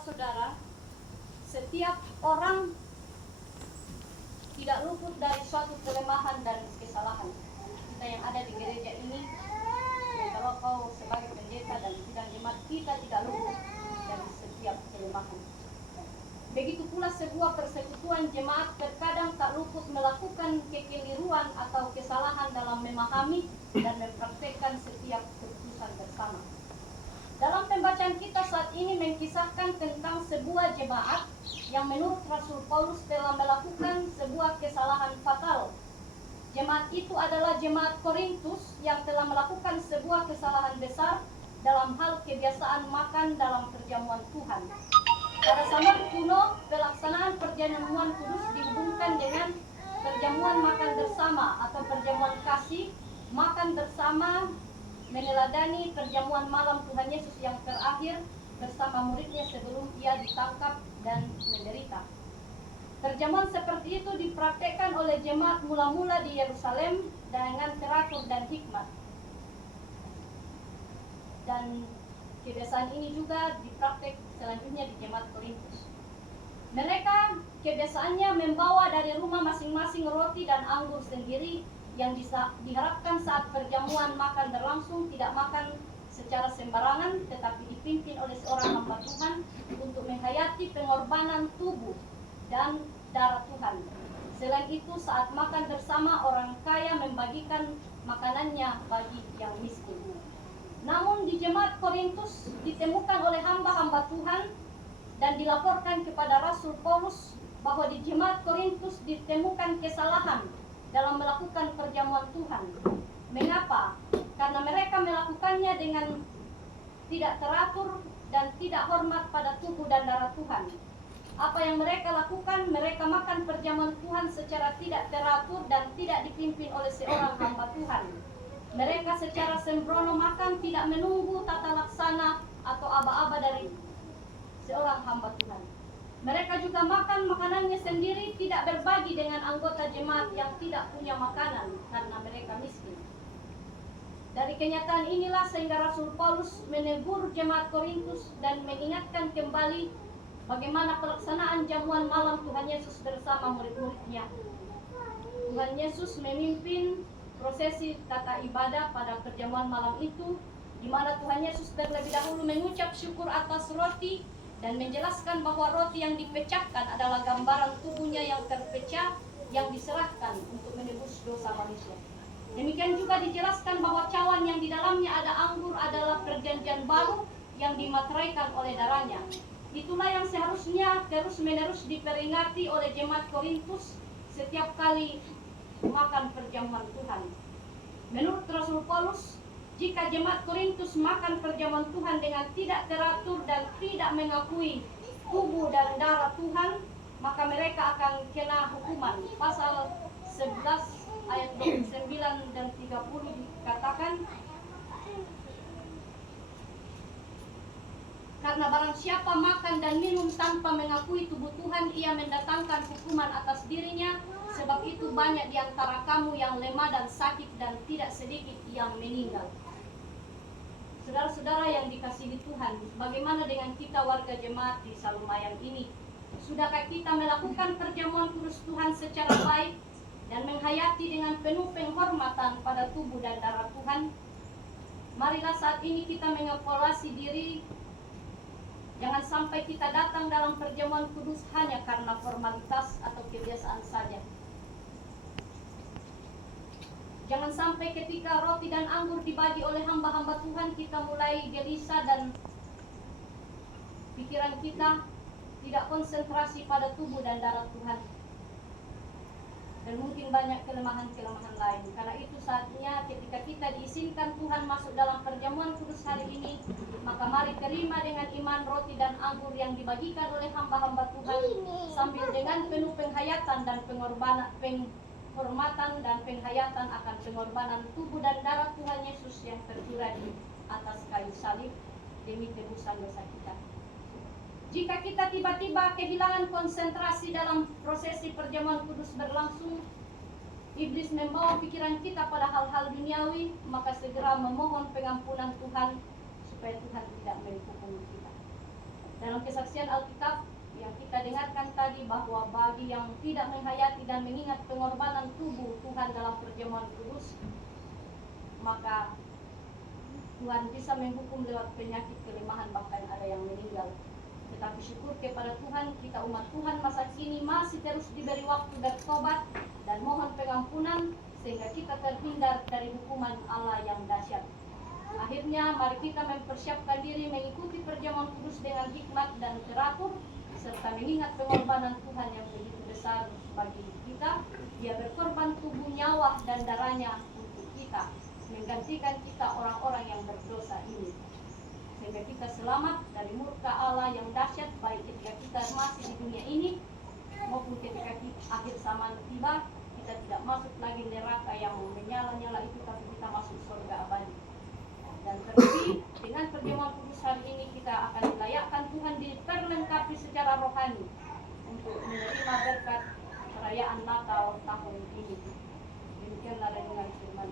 Saudara, setiap orang tidak luput dari suatu kelemahan dan kesalahan. Kita yang ada di gereja ini, kalau kau sebagai pendeta dan sidang jemaat, kita tidak luput dari setiap kelemahan. Begitu pula sebuah persekutuan jemaat terkadang tak luput melakukan kekeliruan atau kesalahan dalam memahami dan mempraktekkan setiap keputusan bersama. Dalam pembacaan kita saat ini mengisahkan tentang sebuah jemaat yang menurut Rasul Paulus telah melakukan sebuah kesalahan fatal. Jemaat itu adalah jemaat Korintus yang telah melakukan sebuah kesalahan besar dalam hal kebiasaan makan dalam perjamuan Tuhan. Pada zaman kuno, pelaksanaan perjamuan kudus dihubungkan dengan perjamuan makan bersama atau perjamuan kasih, makan bersama, meneladani perjamuan malam Tuhan Yesus yang terakhir bersama muridnya sebelum ia ditangkap dan menderita. Perjamuan seperti itu dipraktekkan oleh jemaat mula-mula di Yerusalem dengan teratur dan hikmat. Dan kebiasaan ini juga dipraktek selanjutnya di jemaat Korintus. Mereka kebiasaannya membawa dari rumah masing-masing roti dan anggur sendiri yang diharapkan saat perjamuan makan berlangsung tidak makan secara sembarangan, tetapi dipimpin oleh seorang hamba Tuhan untuk menghayati pengorbanan tubuh dan darah Tuhan. Selain itu, saat makan bersama, orang kaya membagikan makanannya bagi yang miskin. Namun di jemaat Korintus ditemukan oleh hamba-hamba Tuhan dan dilaporkan kepada Rasul Paulus bahwa di jemaat Korintus ditemukan kesalahan dalam melakukan perjamuan Tuhan. Mengapa? Karena mereka melakukannya dengan tidak teratur dan tidak hormat pada tubuh dan darah Tuhan. Apa yang mereka lakukan? Mereka makan perjamuan Tuhan secara tidak teratur dan tidak dipimpin oleh seorang hamba Tuhan. Mereka secara sembrono makan, tidak menunggu tata laksana atau aba-aba dari seorang hamba Tuhan. Mereka juga makan makanannya sendiri, tidak berbagi dengan anggota jemaat yang tidak punya makanan karena mereka miskin. Dari kenyataan inilah sehingga Rasul Paulus menegur jemaat Korintus dan mengingatkan kembali bagaimana pelaksanaan jamuan malam Tuhan Yesus bersama murid-muridnya. Tuhan Yesus memimpin prosesi tata ibadah pada perjamuan malam itu, di mana Tuhan Yesus terlebih dahulu mengucap syukur atas roti dan menjelaskan bahwa roti yang dipecahkan adalah gambaran tubuhnya yang terpecah yang diserahkan untuk menebus dosa manusia. Demikian juga dijelaskan bahwa cawan yang di dalamnya ada anggur adalah perjanjian baru yang dimateraikan oleh darahnya. Itulah yang seharusnya terus-menerus diperingati oleh jemaat Korintus setiap kali makan perjamuan Tuhan. Menurut Rasul Paulus, jika jemaat Korintus makan perjamuan Tuhan dengan tidak teratur dan tidak mengakui tubuh dan darah Tuhan, maka mereka akan kena hukuman. Pasal 11 ayat 29 dan 30 dikatakan, karena barang siapa makan dan minum tanpa mengakui tubuh Tuhan, ia mendatangkan hukuman atas dirinya. Sebab itu banyak di antara kamu yang lemah dan sakit dan tidak sedikit yang meninggal. Saudara-saudara yang dikasihi Tuhan, bagaimana dengan kita warga jemaat di Salumayang ini? Sudahkah kita melakukan perjamuan kudus Tuhan secara baik dan menghayati dengan penuh penghormatan pada tubuh dan darah Tuhan? Marilah saat ini kita mengevaluasi diri. Jangan sampai kita datang dalam perjamuan kudus hanya karena formalitas atau kebiasaan saja. Jangan sampai ketika roti dan anggur dibagi oleh hamba-hamba Tuhan, kita mulai gelisah dan pikiran kita tidak konsentrasi pada tubuh dan darah Tuhan. Dan mungkin banyak kelemahan-kelemahan lain. Karena itu saatnya ketika kita diizinkan Tuhan masuk dalam perjamuan kudus hari ini, maka mari terima dengan iman roti dan anggur yang dibagikan oleh hamba-hamba Tuhan, sambil dengan penuh penghayatan dan penghormatan dan penghayatan akan pengorbanan tubuh dan darah Tuhan Yesus yang tercurah di atas kayu salib demi tebusan dosa kita. Jika kita tiba-tiba kehilangan konsentrasi dalam prosesi perjamuan kudus berlangsung, iblis membawa pikiran kita pada hal-hal duniawi, maka segera memohon pengampunan Tuhan supaya Tuhan tidak menghukum kita. Dalam kesaksian Alkitab yang kita dengarkan tadi, bahwa bagi yang tidak menghayati dan mengingat pengorbanan tubuh Tuhan dalam perjamuan kudus, maka Tuhan bisa menghukum lewat penyakit, kelemahan, bahkan ada yang meninggal. Tetapi syukur kepada Tuhan, kita umat Tuhan masa kini masih terus diberi waktu bertobat dan mohon pengampunan, sehingga kita terhindar dari hukuman Allah yang dahsyat. Akhirnya mari kita mempersiapkan diri mengikuti perjamuan kudus dengan hikmat dan teratur, serta mengingat pengorbanan Tuhan yang begitu besar bagi kita. Dia berkorban tubuh, nyawa, dan darahnya untuk kita, menggantikan kita orang-orang yang berdosa ini, sehingga kita selamat dari murka Allah yang dahsyat, baik ketika kita masih di dunia ini maupun ketika akhir zaman tiba. Kita tidak masuk lagi neraka yang menyala-nyala itu, tapi kita masuk surga abadi. Dan terlebih dengan perjamuan kudus hari ini, kita akan dilayakkan Tuhan diperlengkapi secara rohani untuk menerima berkat perayaan Natal tahun ini. Demikianlah renungan firman